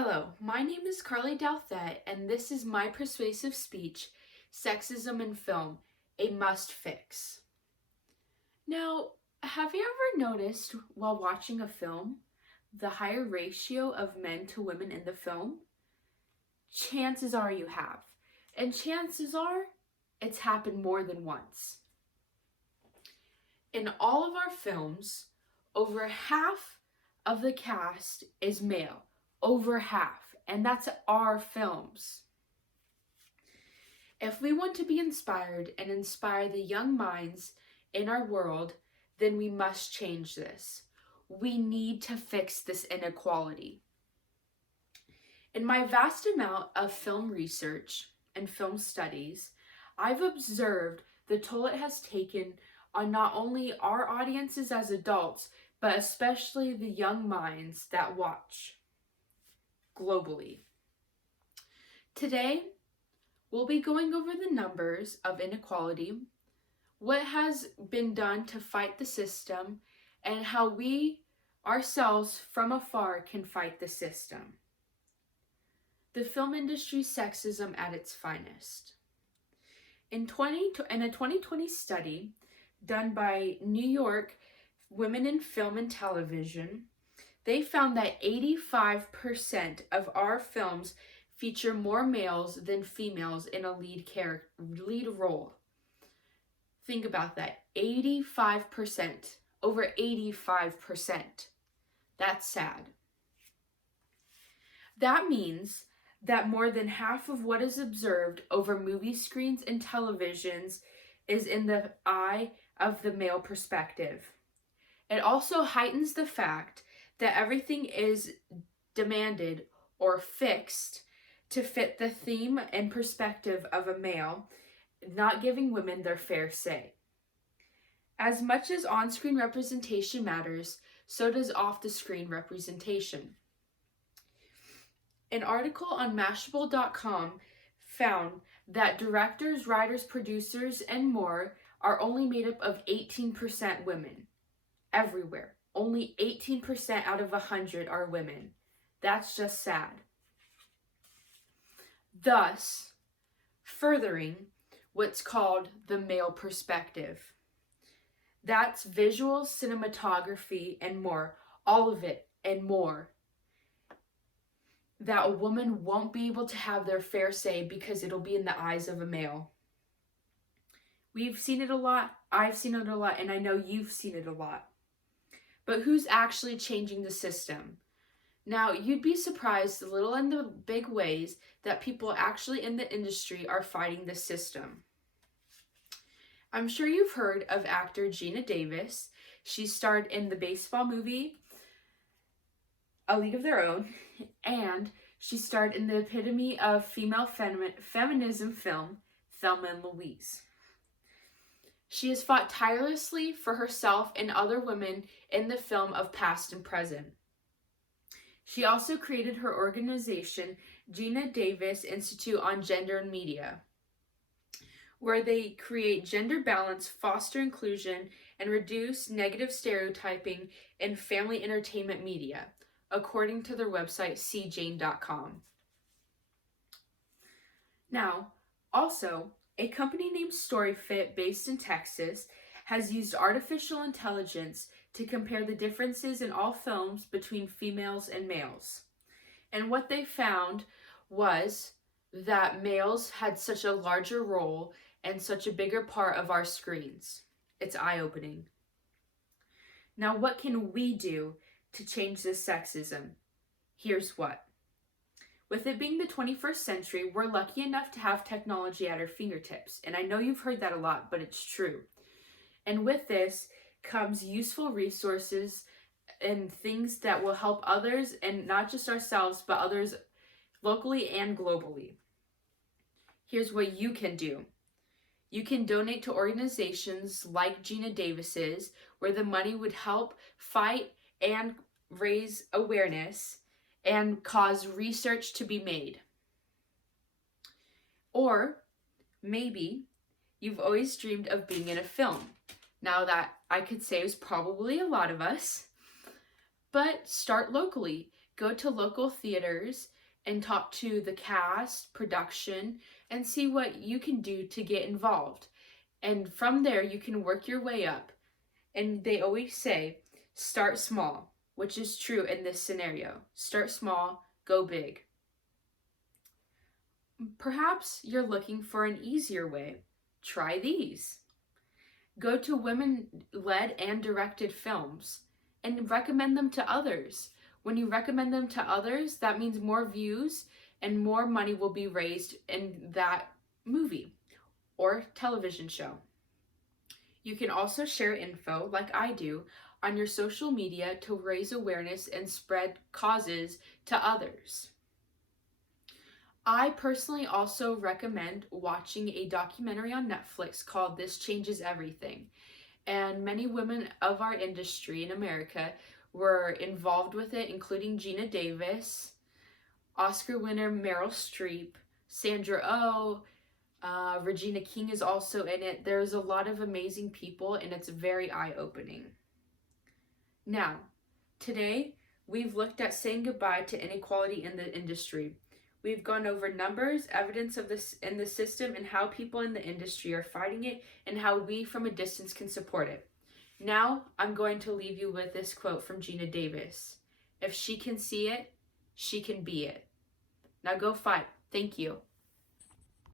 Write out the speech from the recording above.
Hello, my name is Carly Douthet, and this is my persuasive speech, Sexism in Film, a Must Fix. Now, have you ever noticed while watching a film the higher ratio of men to women in the film? Chances are you have, and chances are it's happened more than once. In all of our films, over half of the cast is male. Over half, and that's our films. If we want to be inspired and inspire the young minds in our world, then we must change this. We need to fix this inequality. In my vast amount of film research and film studies, I've observed the toll it has taken on not only our audiences as adults, but especially the young minds that watch globally. Today, we'll be going over the numbers of inequality, what has been done to fight the system, and how we ourselves from afar can fight the system. The film industry's sexism at its finest. In a 2020 study done by New York Women in Film and Television, they found that 85% of our films feature more males than females in a lead role. Think about that. 85%. Over 85%. That's sad. That means that more than half of what is observed over movie screens and televisions is in the eye of the male perspective. It also heightens the fact that everything is demanded or fixed to fit the theme and perspective of a male, not giving women their fair say. As much as on-screen representation matters, so does off-the-screen representation. An article on Mashable.com found that directors, writers, producers, and more are only made up of 18% women. Everywhere. Only 18% out of 100 are women. That's just sad. Thus, furthering what's called the male perspective. That's visual, cinematography, and more. All of it and more. That a woman won't be able to have their fair say because it'll be in the eyes of a male. We've seen it a lot, I've seen it a lot, and I know you've seen it a lot. But who's actually changing the system? Now, you'd be surprised the little and the big ways that people actually in the industry are fighting the system. I'm sure you've heard of actor Geena Davis. She starred in the baseball movie A League of Their Own, and she starred in the epitome of female feminism film, Thelma and Louise. She has fought tirelessly for herself and other women in the film of past and present. She also created her organization, Geena Davis Institute on Gender and Media, where they create gender balance, foster inclusion, and reduce negative stereotyping in family entertainment media, according to their website, cjane.com. Now, also, a company named StoryFit, based in Texas, has used artificial intelligence to compare the differences in all films between females and males. And what they found was that males had such a larger role and such a bigger part of our screens. It's eye-opening. Now, what can we do to change this sexism? Here's what. With it being the 21st century, we're lucky enough to have technology at our fingertips. And I know you've heard that a lot, but it's true. And with this comes useful resources and things that will help others, and not just ourselves, but others locally and globally. Here's what you can do. You can donate to organizations like Geena Davis's, where the money would help fight and raise awareness and cause research to be made. Or maybe you've always dreamed of being in a film. Now that I could say is probably a lot of us, but start locally. Go to local theaters and talk to the cast, production, and see what you can do to get involved. And from there, you can work your way up. And they always say, start small, which is true in this scenario. Start small, go big. Perhaps you're looking for an easier way. Try these. Go to women-led and directed films and recommend them to others. When you recommend them to others, that means more views and more money will be raised in that movie or television show. You can also share info, like I do, on your social media to raise awareness and spread causes to others. I personally also recommend watching a documentary on Netflix called This Changes Everything. And many women of our industry in America were involved with it, including Gina Davis, Oscar winner Meryl Streep, Sandra Oh, Regina King is also in it. There's a lot of amazing people, and it's very eye-opening. Now, today, we've looked at saying goodbye to inequality in the industry. We've gone over numbers, evidence of this in the system, and how people in the industry are fighting it, and how we from a distance can support it. Now, I'm going to leave you with this quote from Gina Davis. If she can see it, she can be it. Now go fight. Thank you.